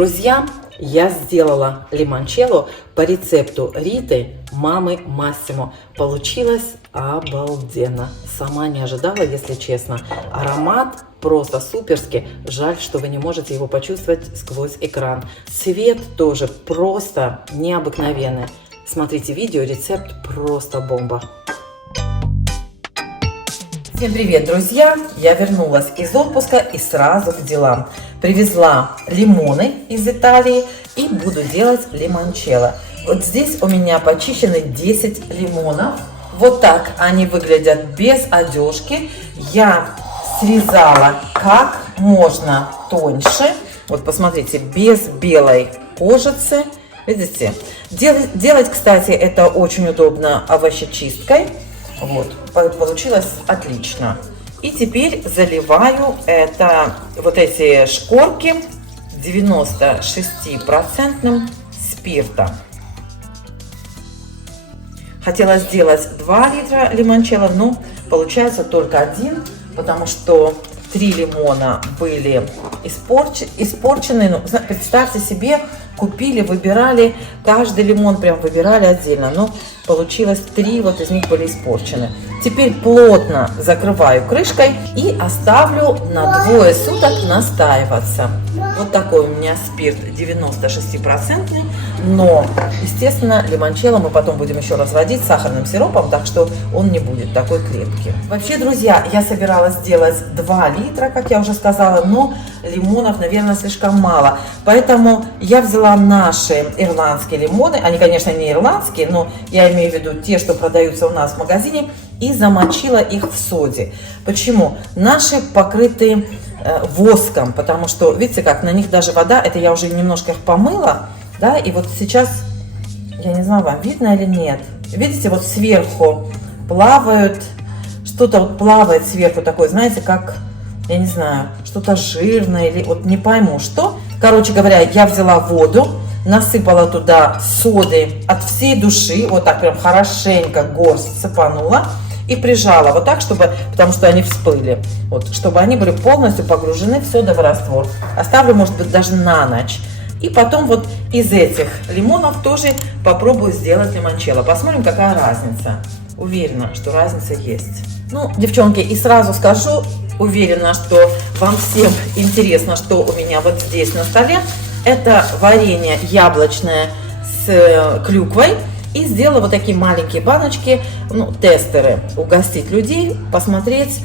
Друзья, я сделала лимончелло по рецепту Риты, мамы Массимо. Получилось обалденно. Сама не ожидала, если честно. Аромат просто суперский. Жаль, что вы не можете его почувствовать сквозь экран. Цвет тоже просто необыкновенный. Смотрите видео, рецепт просто бомба. Всем привет, друзья! Я вернулась из отпуска и сразу к делам. Привезла лимоны из Италии и буду делать лимончелло. Вот здесь у меня почищены 10 лимонов. Вот так они выглядят без одежки. Я срезала как можно тоньше. Вот посмотрите, без белой кожицы. Видите? Делать, кстати, это очень удобно овощечисткой. Вот, получилось отлично. И теперь заливаю вот эти шкорки 96% спирта. Хотела сделать 2 литра лимончелло, но получается только 1, потому что 3 лимона были испорчены. Ну, представьте себе, купили, выбирали, каждый лимон прям выбирали отдельно, но получилось 3, вот из них были испорчены. Теперь плотно закрываю крышкой и оставлю на 2 суток настаиваться. Вот такой у меня спирт 96%, но, естественно, лимончелло мы потом будем еще разводить сахарным сиропом, так что он не будет такой крепкий. Вообще, друзья, я собиралась сделать 2 литра, как я уже сказала, но лимонов, наверное, слишком мало. Поэтому я взяла наши ирландские лимоны. Они, конечно, не ирландские, но я имею в виду те, что продаются у нас в магазине, и замочила их в соде. Почему? Наши покрыты воском, потому что, видите, как на них даже вода, это я уже немножко их помыла, да, и вот сейчас, я не знаю, вам видно или нет, видите, вот сверху плавают, что-то вот плавает сверху такое, знаете, как, я не знаю, что-то жирное, или вот не пойму что. Короче говоря, я взяла воду, насыпала туда соды от всей души, вот так прям хорошенько горсть сыпанула и прижала вот так, чтобы, потому что они всплыли, вот, чтобы они были полностью погружены в содовый раствор. Оставлю, может быть, даже на ночь. И потом вот из этих лимонов тоже попробую сделать лимончелло. Посмотрим, какая разница. Уверена, что разница есть. Ну, девчонки, и сразу скажу, уверена, что вам всем интересно, что у меня вот здесь на столе. Это варенье яблочное с клюквой. И сделала вот такие маленькие баночки, ну, тестеры, угостить людей, посмотреть,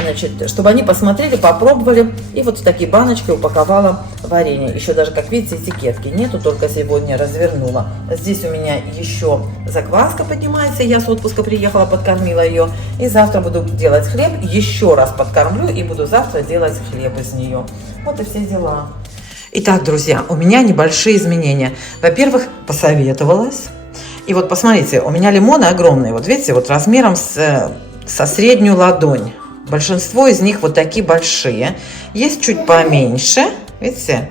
значит, чтобы они посмотрели, попробовали. И вот в такие баночки упаковала варенье. Еще даже, как видите, этикетки нету, только сегодня развернула. Здесь у меня еще закваска поднимается, я с отпуска приехала, подкормила ее. И завтра буду делать хлеб, еще раз подкормлю и буду завтра делать хлеб из нее. Вот и все дела. Итак, друзья, у меня небольшие изменения. Во-первых, посоветовалась. И вот посмотрите, у меня лимоны огромные, вот видите, вот размером со среднюю ладонь. Большинство из них вот такие большие. Есть чуть поменьше, видите,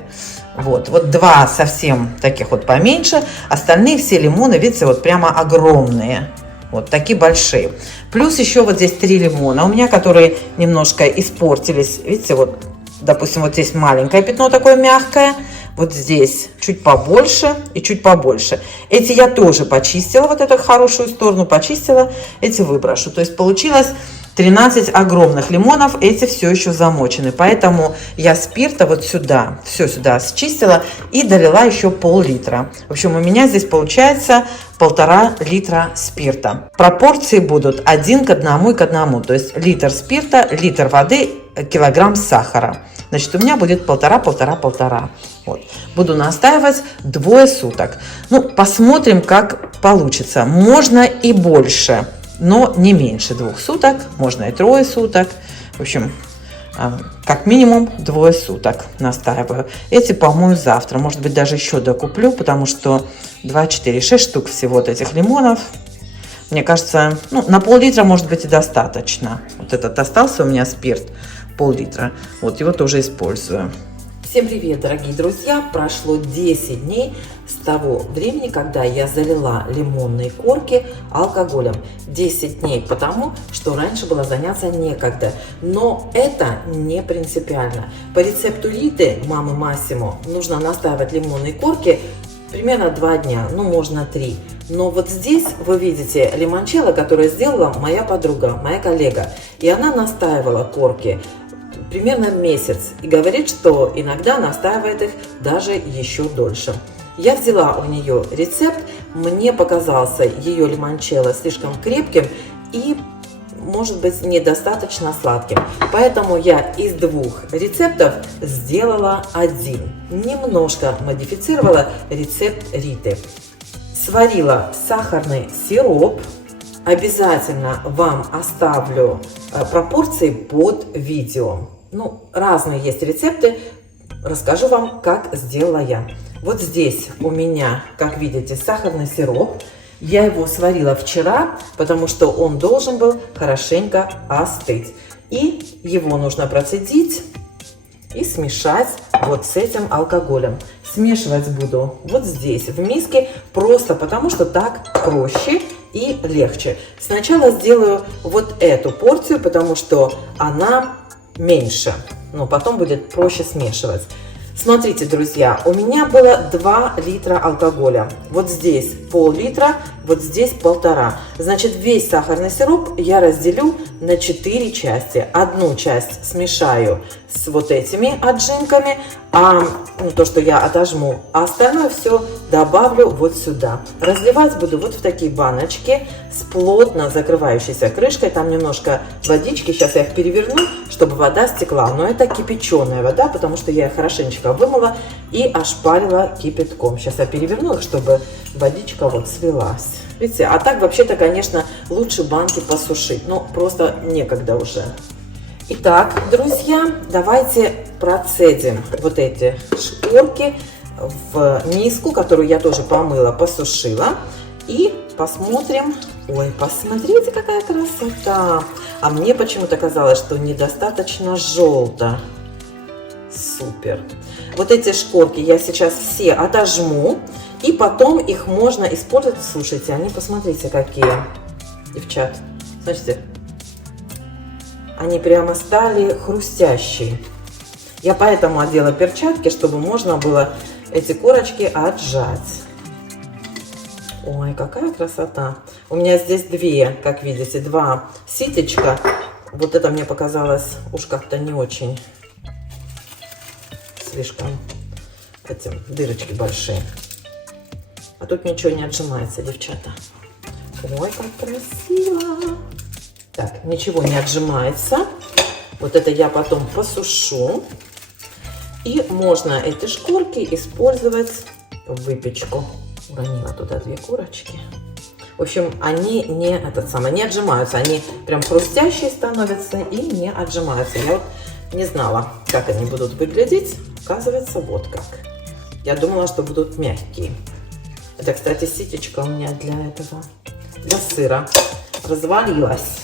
вот 2 совсем таких вот поменьше. Остальные все лимоны, видите, вот прямо огромные, вот такие большие. Плюс еще вот здесь 3 лимона у меня, которые немножко испортились, видите, вот, допустим, вот здесь маленькое пятно такое мягкое. Вот здесь чуть побольше и чуть побольше. Эти я тоже почистила, вот эту хорошую сторону почистила, эти выброшу. То есть получилось 13 огромных лимонов, эти все еще замочены. Поэтому я спирта вот сюда, все сюда счистила и долила еще пол-литра. В общем, у меня здесь получается 1,5 литра спирта. Пропорции будут 1 к 1 и к 1. То есть литр спирта, литр воды, килограмм сахара. Значит, у меня будет 1,5. Вот. Буду настаивать 2 суток. Ну, посмотрим, как получится. Можно и больше, но не меньше 2 суток. Можно и 3 суток. В общем, как минимум 2 суток настаиваю. Эти помою завтра. Может быть, даже еще докуплю, потому что 2, 4, 6 штук всего вот этих лимонов. Мне кажется, ну, на пол-литра, может быть, и достаточно. Вот этот остался у меня спирт, пол-литра. Вот его тоже использую. Всем привет, дорогие друзья! Прошло 10 дней с того времени, когда я залила лимонные корки алкоголем. 10 дней потому, что раньше было заняться некогда. Но это не принципиально. По рецепту Риты, мамы Массимо, нужно настаивать лимонные корки примерно 2 дня, ну можно 3. Но вот здесь вы видите лимончелло, которое сделала моя подруга, моя коллега. И она настаивала корки примерно месяц и говорит, что иногда настаивает их даже еще дольше. Я взяла у нее рецепт, мне показался ее лимончелло слишком крепким и, может быть, недостаточно сладким. Поэтому я из 2 рецептов сделала 1. Немножко модифицировала рецепт Риты. Сварила сахарный сироп. Обязательно вам оставлю пропорции под видео. Ну, разные есть рецепты. Расскажу вам, как сделала я. Вот здесь у меня, как видите, сахарный сироп. Я его сварила вчера, потому что он должен был хорошенько остыть. И его нужно процедить и смешать вот с этим алкоголем. Смешивать буду вот здесь, в миске, просто потому что так проще и легче. Сначала сделаю вот эту порцию, потому что она меньше, но потом будет проще смешивать. Смотрите, друзья, у меня было 2 литра алкоголя. Вот здесь пол-литра, вот здесь 1,5. Значит, весь сахарный сироп я разделю на 4 части. Одну часть смешаю с вот этими отжимками, то, что я отожму, а остальное все добавлю вот сюда. Разливать буду вот в такие баночки с плотно закрывающейся крышкой. Там немножко водички, сейчас я их переверну, чтобы вода стекла. Но это кипяченая вода, потому что я их хорошенечко вымыла и ошпарила кипятком. Сейчас я переверну их, чтобы водичка вот слилась. Видите, а так вообще-то, конечно, лучше банки посушить, но просто некогда уже. Итак, друзья, давайте процедим вот эти шкурки в миску, которую я тоже помыла, посушила. И посмотрим. Ой, посмотрите, какая красота. А мне почему-то казалось, что недостаточно желто. Супер. Вот эти шкурки я сейчас все отожму. И потом их можно использовать. Слушайте, они, посмотрите, какие, девчат. Смотрите. Они прямо стали хрустящие. Я поэтому одела перчатки, чтобы можно было эти корочки отжать. Ой, какая красота. У меня здесь 2, как видите, 2 ситечка. Вот это мне показалось уж как-то не очень. Слишком дырочки большие. А тут ничего не отжимается, девчата. Ой, как красиво. Так, ничего не отжимается. Вот это я потом посушу. И можно эти шкурки использовать в выпечку. Уронила туда 2 курочки. В общем, они не отжимаются. Они прям хрустящие становятся и не отжимаются. Я вот не знала, как они будут выглядеть. Оказывается, вот как. Я думала, что будут мягкие. Это, кстати, ситечко у меня для сыра. Развалилась.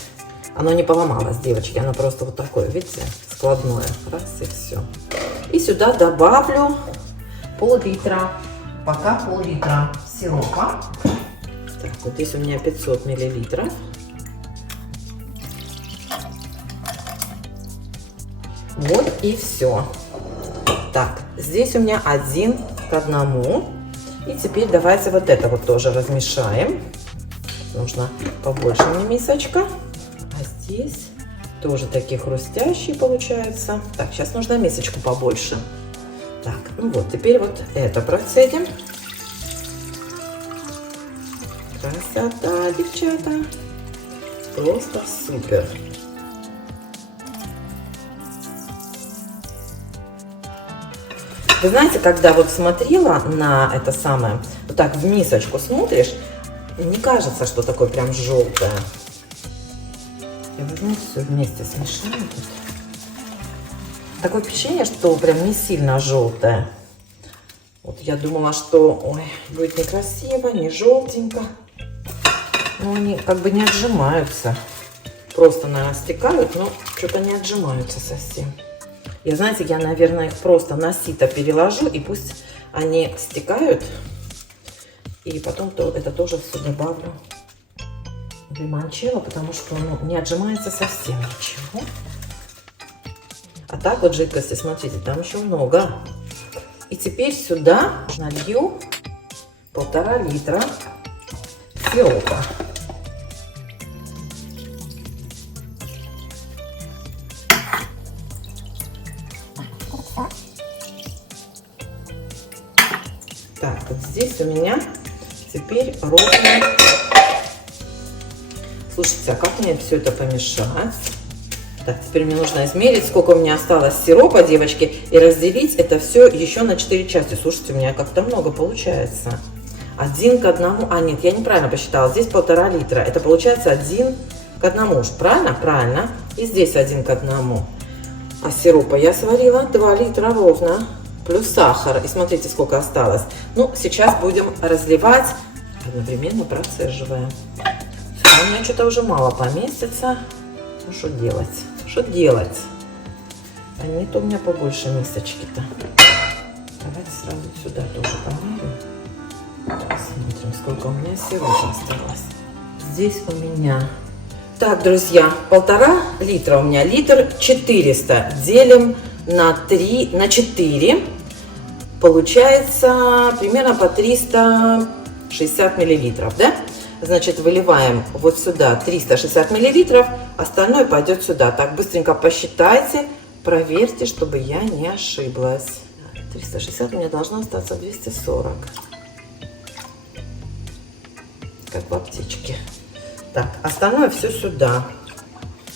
Оно не поломалось, девочки, оно просто вот такое, видите, складное. Раз и все. И сюда добавлю пол-литра, пока пол-литра сиропа. Так, вот здесь у меня 500 миллилитров. Вот и все. Так, здесь у меня 1 к 1. И теперь давайте вот это вот тоже размешаем. Нужно побольше мне мисочка. А здесь тоже такие хрустящие получаются. Так, сейчас нужно мисочку побольше. Так, ну вот, теперь вот это процедим. Красота, девчата. Просто супер. Вы знаете, когда вот смотрела на это самое, вот так в мисочку смотришь, не кажется, что такое прям желтое. Я возьму все вместе смешаю. Такое впечатление, что прям не сильно желтое. Вот я думала, что ой, будет некрасиво, не желтенько. Но они как бы не отжимаются. Просто, наверное, стекают, но что-то не отжимаются совсем. И знаете, я, наверное, их просто на сито переложу, и пусть они стекают. И потом это тоже все добавлю лимончелло, потому что не отжимается совсем ничего. А так вот жидкости, смотрите, там еще много. И теперь сюда налью 1,5 литра сиропа. Так, вот здесь у меня теперь ровно. Слушайте, а как мне все это помешать? Так, теперь мне нужно измерить, сколько у меня осталось сиропа, девочки, и разделить это все еще на 4 части. Слушайте, у меня как-то много получается. 1 к 1. А, нет, я неправильно посчитала. Здесь 1,5 литра. Это получается 1 к 1. Правильно? Правильно. И здесь 1 к 1. А сиропа я сварила 2 литра ровно. Плюс сахар. И смотрите, сколько осталось. Ну, сейчас будем разливать, одновременно процеживая. У меня что-то уже мало поместится. Ну, что делать? Что делать? А нет у меня побольше мисочки-то. Давайте сразу сюда тоже померим. Посмотрим, сколько у меня сиропа осталось. Здесь у меня... Так, друзья, 1,5 литра у меня. Литр 400. Делим на 4. Получается примерно по 360 миллилитров, да? Значит, выливаем вот сюда 360 миллилитров, остальное пойдет сюда. Так, быстренько посчитайте, проверьте, чтобы я не ошиблась. 360 у меня должно остаться 240. Как в аптечке. Так, остальное все сюда.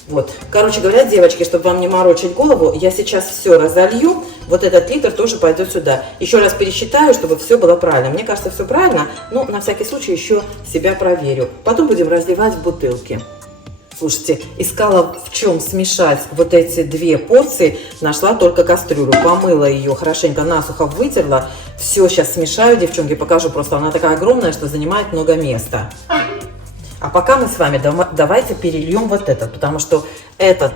Вот, короче говоря, девочки, чтобы вам не морочить голову, я сейчас все разолью. Вот этот литр тоже пойдет сюда. Еще раз пересчитаю, чтобы все было правильно. Мне кажется, все правильно, но на всякий случай еще себя проверю. Потом будем разливать в бутылки. Слушайте, искала в чем смешать вот эти 2 порции, нашла только кастрюлю. Помыла ее, хорошенько насухо вытерла. Все, сейчас смешаю, девчонки, покажу. Просто она такая огромная, что занимает много места. А пока мы с вами давайте перельем вот этот, потому что этот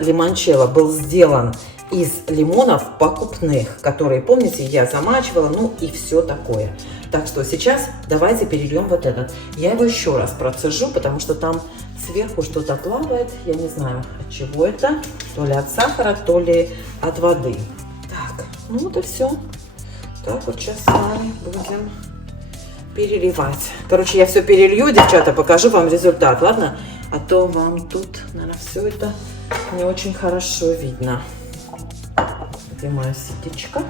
лимончелло был сделан из лимонов покупных, которые, помните, я замачивала, ну и все такое. Так что сейчас давайте перельем вот этот. Я его еще раз процежу, потому что там сверху что-то плавает. Я не знаю, от чего это. То ли от сахара, то ли от воды. Так, ну вот и все. Так вот сейчас с вами будем переливать. Короче, я все перелью, девчата, покажу вам результат, ладно? А то вам тут, наверное, все это не очень хорошо видно. Где моя ситечка?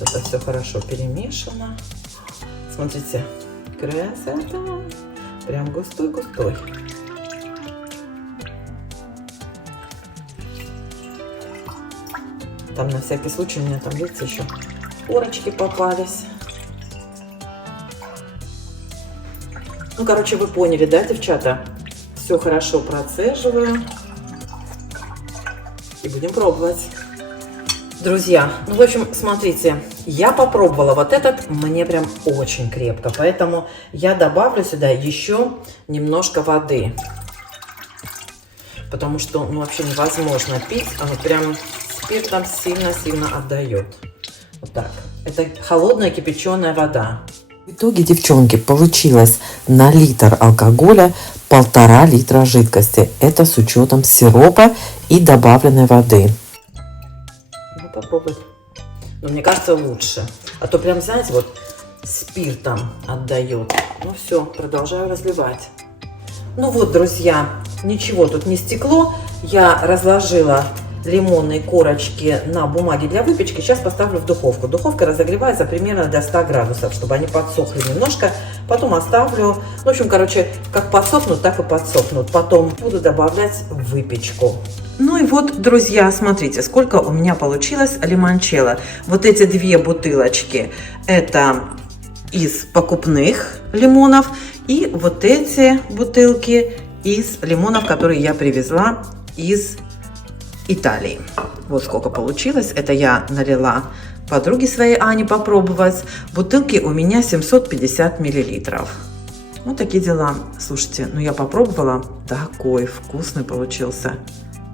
Это все хорошо перемешано. Смотрите, красота. Прям густой-густой. Там на всякий случай у меня там, видите, еще корочки попались. Ну, короче, вы поняли, да, девчата? Все хорошо процеживаю. И будем пробовать. Друзья, ну, в общем, смотрите, я попробовала вот этот, мне прям очень крепко. Поэтому я добавлю сюда еще немножко воды. Потому что, ну, вообще невозможно пить. Оно прям спиртом сильно-сильно отдает. Вот так. Это холодная кипяченая вода. В итоге, девчонки, получилось на литр алкоголя 1,5 литра жидкости. Это с учетом сиропа и добавленной воды. Ну, попробуй. Но мне кажется, лучше. А то прям, знаете, вот спиртом отдает. Ну все, продолжаю разливать. Ну вот, друзья, ничего тут не стекло. Я разложила лимонные корочки на бумаге для выпечки. Сейчас поставлю в духовку. Духовка разогревается примерно до 100 градусов, чтобы они подсохли немножко. Потом оставлю. В общем, короче, как подсохнут, так и подсохнут. Потом буду добавлять в выпечку. Ну и вот, друзья, смотрите, сколько у меня получилось лимончелло. Вот эти 2 бутылочки, это из покупных лимонов. И вот эти бутылки из лимонов, которые я привезла из Италии. Вот сколько получилось. Это я налила подруге своей Ане попробовать. Бутылки у меня 750 миллилитров. Вот такие дела. Слушайте, ну я попробовала. Такой вкусный получился.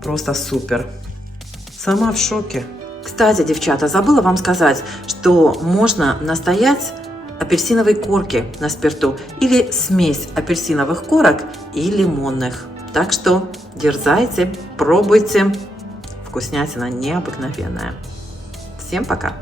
Просто супер. Сама в шоке. Кстати, девчата, забыла вам сказать, что можно настоять апельсиновой корки на спирту или смесь апельсиновых корок и лимонных. Так что дерзайте, пробуйте. Вкуснятина необыкновенная. Всем пока!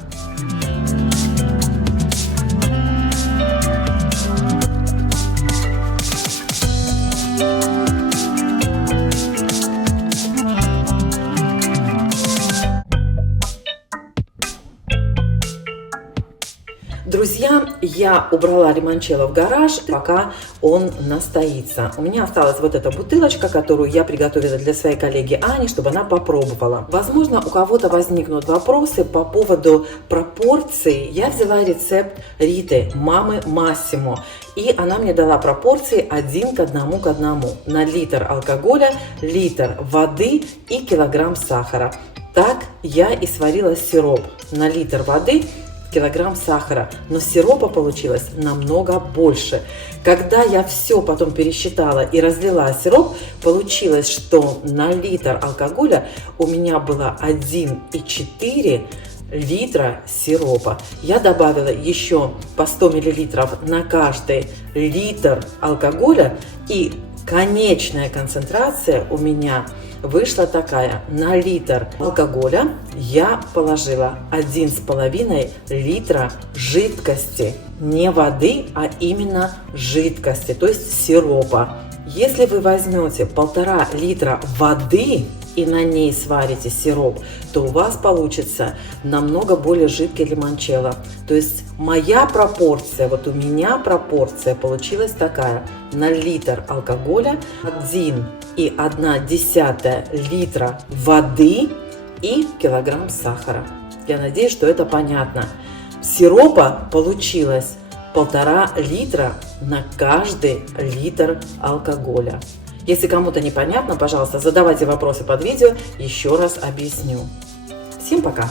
Друзья, я убрала лимончелло в гараж, пока он настоится. У меня осталась вот эта бутылочка, которую я приготовила для своей коллеги Ани, чтобы она попробовала. Возможно, у кого-то возникнут вопросы по поводу пропорций. Я взяла рецепт Риты, мамы Массимо, и она мне дала пропорции 1 к 1 к 1. На литр алкоголя, литр воды и килограмм сахара. Так я и сварила сироп. На литр воды килограмм сахара, но сиропа получилось намного больше. Когда я все потом пересчитала и разлила сироп, получилось, что на литр алкоголя у меня было 1,4 литра сиропа. Я добавила еще по 100 мл на каждый литр алкоголя, и конечная концентрация у меня вышла такая: на литр алкоголя я положила 1,5 литра жидкости, не воды, а именно жидкости, то есть сиропа. Если вы возьмете 1,5 литра воды и на ней сварите сироп, то у вас получится намного более жидкий лимончелло. То есть моя пропорция, вот у меня пропорция получилась такая: на литр алкоголя 1,1 литра воды и килограмм сахара. Я надеюсь, что это понятно. Сиропа получилось 1,5 литра на каждый литр алкоголя. Если кому-то непонятно, пожалуйста, задавайте вопросы под видео, еще раз объясню. Всем пока!